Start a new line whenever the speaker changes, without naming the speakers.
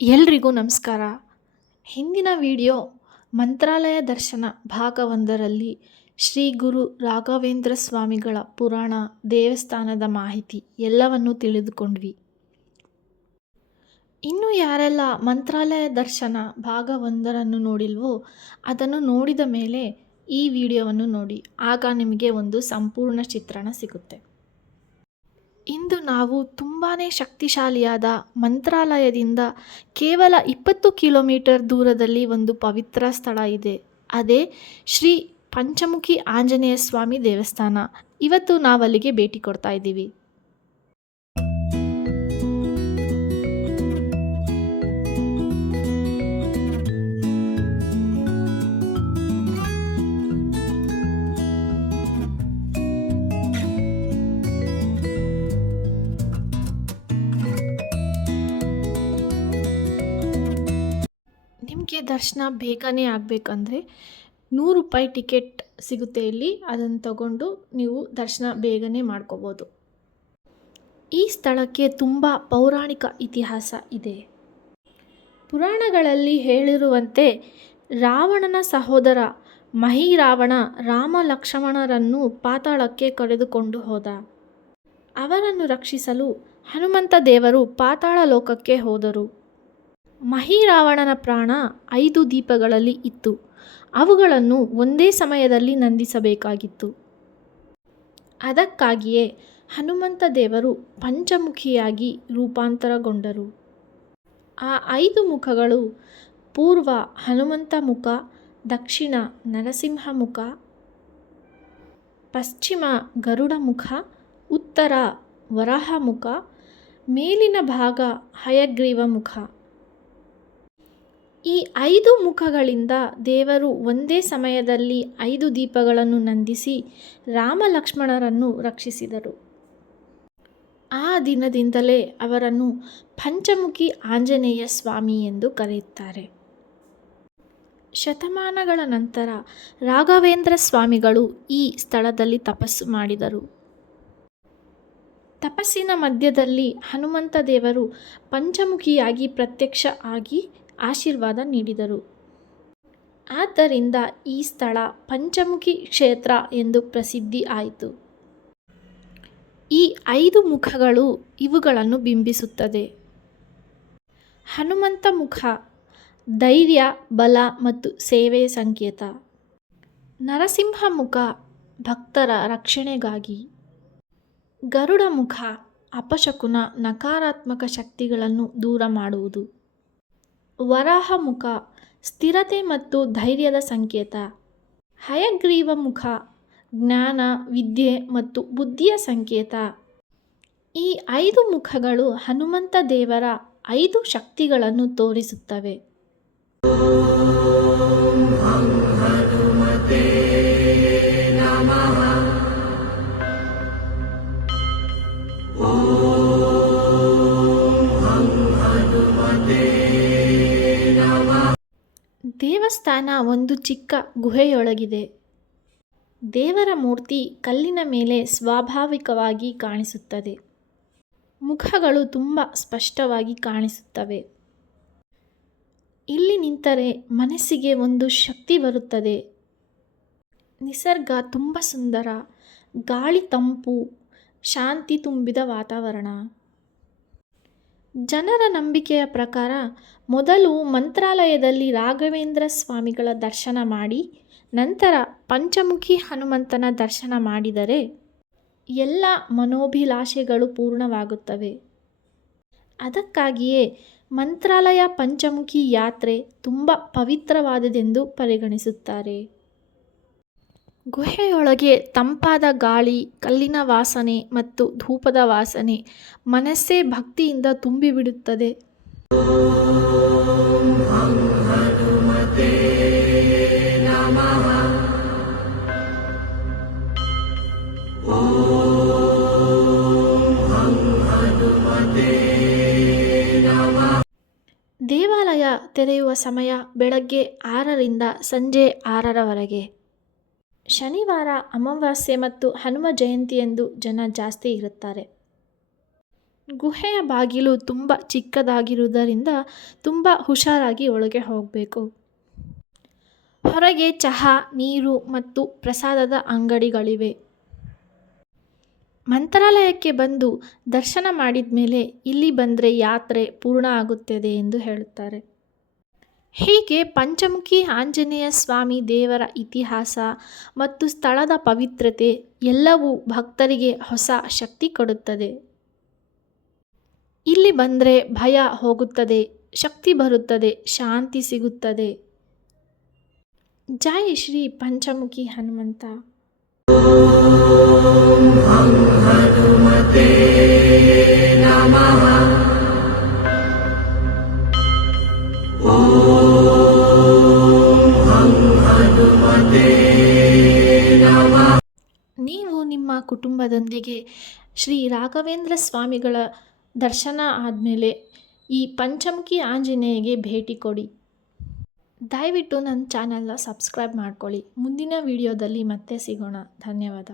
ಎಲ್ರಿಗೂ ನಮಸ್ಕಾರ. ಹಿಂದಿನ ವಿಡಿಯೋ ಮಂತ್ರಾಲಯ ದರ್ಶನ ಭಾಗ ಒಂದರಲ್ಲಿ ಶ್ರೀ ಗುರು ರಾಘವೇಂದ್ರ ಸ್ವಾಮಿಗಳ ಪುರಾಣ ದೇವಸ್ಥಾನದ ಮಾಹಿತಿ ಎಲ್ಲವನ್ನೂ ತಿಳಿದುಕೊಂಡ್ವಿ. ಇನ್ನು ಯಾರೆಲ್ಲ ಮಂತ್ರಾಲಯ ದರ್ಶನ ಭಾಗ ಒಂದರನ್ನು ನೋಡಿಲ್ವೋ ಅದನ್ನು ನೋಡಿದ ಮೇಲೆ ಈ ವಿಡಿಯೋವನ್ನು ನೋಡಿ. ಆಗ ನಿಮಗೆ ಒಂದು ಸಂಪೂರ್ಣ ಚಿತ್ರಣ ಸಿಗುತ್ತೆ. ಇಂದು ನಾವು ತುಂಬಾ ಶಕ್ತಿಶಾಲಿಯಾದ ಮಂತ್ರಾಲಯದಿಂದ ಕೇವಲ ಇಪ್ಪತ್ತು ಕಿಲೋಮೀಟರ್ ದೂರದಲ್ಲಿ ಒಂದು ಪವಿತ್ರ ಸ್ಥಳ ಇದೆ. ಅದೇ ಶ್ರೀ ಪಂಚಮುಖಿ ಆಂಜನೇಯ ಸ್ವಾಮಿ ದೇವಸ್ಥಾನ. ಇವತ್ತು ನಾವಲ್ಲಿಗೆ ಭೇಟಿ ಕೊಡ್ತಾ ಇದ್ದೀವಿ. ದರ್ಶನ ಬೇಗನೆ ಆಗಬೇಕಂದ್ರೆ ನೂರು ರೂಪಾಯಿ ಟಿಕೆಟ್ ಸಿಗುತ್ತೆ ಇಲ್ಲಿ. ಅದನ್ನು ತಗೊಂಡು ನೀವು ದರ್ಶನ ಬೇಗನೆ ಮಾಡ್ಕೋಬೋದು. ಈ ಸ್ಥಳಕ್ಕೆ ತುಂಬ ಪೌರಾಣಿಕ ಇತಿಹಾಸ ಇದೆ. ಪುರಾಣಗಳಲ್ಲಿ ಹೇಳಿರುವಂತೆ ರಾವಣನ ಸಹೋದರ ಮಹಿರಾವಣ ರಾಮ ಲಕ್ಷ್ಮಣರನ್ನು ಪಾತಾಳಕ್ಕೆ ಕರೆದುಕೊಂಡು ಹೋದ. ಅವರನ್ನು ರಕ್ಷಿಸಲು ಹನುಮಂತ ದೇವರು ಪಾತಾಳ ಲೋಕಕ್ಕೆ ಹೋದರು. ಮಹಿರಾವಣನ ಪ್ರಾಣ ಐದು ದೀಪಗಳಲ್ಲಿ ಇತ್ತು. ಅವುಗಳನ್ನು ಒಂದೇ ಸಮಯದಲ್ಲಿ ನಂದಿಸಬೇಕಾಗಿತ್ತು. ಅದಕ್ಕಾಗಿಯೇ ಹನುಮಂತ ದೇವರು ಪಂಚಮುಖಿಯಾಗಿ ರೂಪಾಂತರಗೊಂಡರು. ಆ ಐದು ಮುಖಗಳು ಪೂರ್ವ ಹನುಮಂತ ಮುಖ, ದಕ್ಷಿಣ ನರಸಿಂಹ ಮುಖ, ಪಶ್ಚಿಮ ಗರುಡ ಮುಖ, ಉತ್ತರ ವರಾಹ ಮುಖ, ಮೇಲಿನ ಭಾಗ ಹಯಗ್ರೀವ ಮುಖ. ಈ ಐದು ಮುಖಗಳಿಂದ ದೇವರು ಒಂದೇ ಸಮಯದಲ್ಲಿ ಐದು ದೀಪಗಳನ್ನು ನಂದಿಸಿ ರಾಮ ಲಕ್ಷ್ಮಣರನ್ನು ರಕ್ಷಿಸಿದರು. ಆ ದಿನದಿಂದಲೇ ಅವರನ್ನು ಪಂಚಮುಖಿ ಆಂಜನೇಯ ಸ್ವಾಮಿ ಎಂದು ಕರೆಯುತ್ತಾರೆ. ಶತಮಾನಗಳ ನಂತರ ರಾಘವೇಂದ್ರ ಸ್ವಾಮಿಗಳು ಈ ಸ್ಥಳದಲ್ಲಿ ತಪಸ್ಸು ಮಾಡಿದರು. ತಪಸ್ಸಿನ ಮಧ್ಯದಲ್ಲಿ ಹನುಮಂತ ದೇವರು ಪಂಚಮುಖಿಯಾಗಿ ಪ್ರತ್ಯಕ್ಷ ಆಗಿ ಆಶೀರ್ವಾದ ನೀಡಿದರು. ಆದ್ದರಿಂದ ಈ ಸ್ಥಳ ಪಂಚಮುಖಿ ಕ್ಷೇತ್ರ ಎಂದು ಪ್ರಸಿದ್ಧಿ ಆಯಿತು. ಈ ಐದು ಮುಖಗಳು ಇವುಗಳನ್ನು ಬಿಂಬಿಸುತ್ತದೆ. ಹನುಮಂತ ಮುಖ, ಧೈರ್ಯ, ಬಲ ಮತ್ತು ಸೇವೆಯ ಸಂಕೇತ. ನರಸಿಂಹ ಮುಖ, ಭಕ್ತರ ರಕ್ಷಣೆಗಾಗಿ. ಗರುಡ ಮುಖ, ಅಪಶಕುನ ನಕಾರಾತ್ಮಕ ಶಕ್ತಿಗಳನ್ನು ದೂರ ಮಾಡುವುದು. ವರಾಹ ಮುಖ ಸ್ಥಿರತೆ ಮತ್ತು ಧೈರ್ಯದ ಸಂಕೇತ. ಹಯಗ್ರೀವ ಮುಖ, ಜ್ಞಾನ, ವಿದ್ಯೆ ಮತ್ತು ಬುದ್ಧಿಯ ಸಂಕೇತ. ಈ ಐದು ಮುಖಗಳು ಹನುಮಂತ ದೇವರ ಐದು ಶಕ್ತಿಗಳನ್ನು ತೋರಿಸುತ್ತವೆ. ದೇವಸ್ಥಾನ ಒಂದು ಚಿಕ್ಕ ಗುಹೆಯೊಳಗಿದೆ. ದೇವರ ಮೂರ್ತಿ ಕಲ್ಲಿನ ಮೇಲೆ ಸ್ವಾಭಾವಿಕವಾಗಿ ಕಾಣಿಸುತ್ತದೆ. ಮುಖಗಳು ತುಂಬ ಸ್ಪಷ್ಟವಾಗಿ ಕಾಣಿಸುತ್ತವೆ. ಇಲ್ಲಿ ನಿಂತರೆ ಮನಸ್ಸಿಗೆ ಒಂದು ಶಕ್ತಿ ಬರುತ್ತದೆ. ನಿಸರ್ಗ ತುಂಬ ಸುಂದರ, ಗಾಳಿ ತಂಪು, ಶಾಂತಿ ತುಂಬಿದ ವಾತಾವರಣ. ಜನರ ನಂಬಿಕೆಯ ಪ್ರಕಾರ ಮೊದಲು ಮಂತ್ರಾಲಯದಲ್ಲಿ ರಾಘವೇಂದ್ರ ಸ್ವಾಮಿಗಳ ದರ್ಶನ ಮಾಡಿ, ನಂತರ ಪಂಚಮುಖಿ ಹನುಮಂತನ ದರ್ಶನ ಮಾಡಿದರೆ ಎಲ್ಲ ಮನೋಭಿಲಾಷೆಗಳು ಪೂರ್ಣವಾಗುತ್ತವೆ. ಅದಕ್ಕಾಗಿಯೇ ಮಂತ್ರಾಲಯ ಪಂಚಮುಖಿ ಯಾತ್ರೆ ತುಂಬ ಪವಿತ್ರವಾದದೆಂದು ಪರಿಗಣಿಸುತ್ತಾರೆ. ಗುಹೆಯೊಳಗೆ ತಂಪಾದ ಗಾಳಿ, ಕಲ್ಲಿನ ವಾಸನೆ ಮತ್ತು ಧೂಪದ ವಾಸನೆ ಮನಸ್ಸೇ ಭಕ್ತಿಯಿಂದ ತುಂಬಿಬಿಡುತ್ತದೆ. ದೇವಾಲಯ ತೆರೆಯುವ ಸಮಯ ಬೆಳಗ್ಗೆ ಆರರಿಂದ ಸಂಜೆ ಆರರವರೆಗೆ. ಶನಿವಾರ ಅಮಾವಾಸ್ಯೆ ಮತ್ತು ಹನುಮ ಜಯಂತಿಯಂದು ಜನ ಜಾಸ್ತಿ ಇರುತ್ತಾರೆ. ಗುಹೆಯ ಬಾಗಿಲು ತುಂಬ ಚಿಕ್ಕದಾಗಿರುವುದರಿಂದ ತುಂಬ ಹುಷಾರಾಗಿ ಒಳಗೆ ಹೋಗಬೇಕು. ಹೊರಗೆ ಚಹಾ, ನೀರು ಮತ್ತು ಪ್ರಸಾದದ ಅಂಗಡಿಗಳಿವೆ. ಮಂತ್ರಾಲಯಕ್ಕೆ ಬಂದು ದರ್ಶನ ಮಾಡಿದ ಮೇಲೆ ಇಲ್ಲಿ ಬಂದರೆ ಯಾತ್ರೆ ಪೂರ್ಣ ಆಗುತ್ತದೆ ಎಂದು ಹೇಳುತ್ತಾರೆ. ಹೀಗೆ ಪಂಚಮುಖಿ ಆಂಜನೇಯ ಸ್ವಾಮಿ ದೇವರ ಇತಿಹಾಸ ಮತ್ತು ಸ್ಥಳದ ಪವಿತ್ರತೆ ಎಲ್ಲವೂ ಭಕ್ತರಿಗೆ ಹೊಸ ಶಕ್ತಿ ಕೊಡುತ್ತದೆ. ಇಲ್ಲಿ ಬಂದರೆ ಭಯ ಹೋಗುತ್ತದೆ, ಶಕ್ತಿ ಬರುತ್ತದೆ, ಶಾಂತಿ ಸಿಗುತ್ತದೆ. ಜೈ ಶ್ರೀ ಪಂಚಮುಖಿ ಹನುಮಂತ. ನೀವು ಕುಟುಂಬದೊಂದಿಗೆ ಶ್ರೀ ರಾಘವೇಂದ್ರ ಸ್ವಾಮಿಗಳ ದರ್ಶನ ಆದಮೇಲೆ ಈ ಪಂಚಮುಖಿ ಆಂಜನೇಯಗೆ ಭೇಟಿ ಕೊಡಿ. ದಯವಿಟ್ಟು ನನ್ನ ಚಾನಲ್ನ ಸಬ್ಸ್ಕ್ರೈಬ್ ಮಾಡ್ಕೊಳ್ಳಿ. ಮುಂದಿನ ವಿಡಿಯೋದಲ್ಲಿ ಮತ್ತೆ ಸಿಗೋಣ. ಧನ್ಯವಾದ.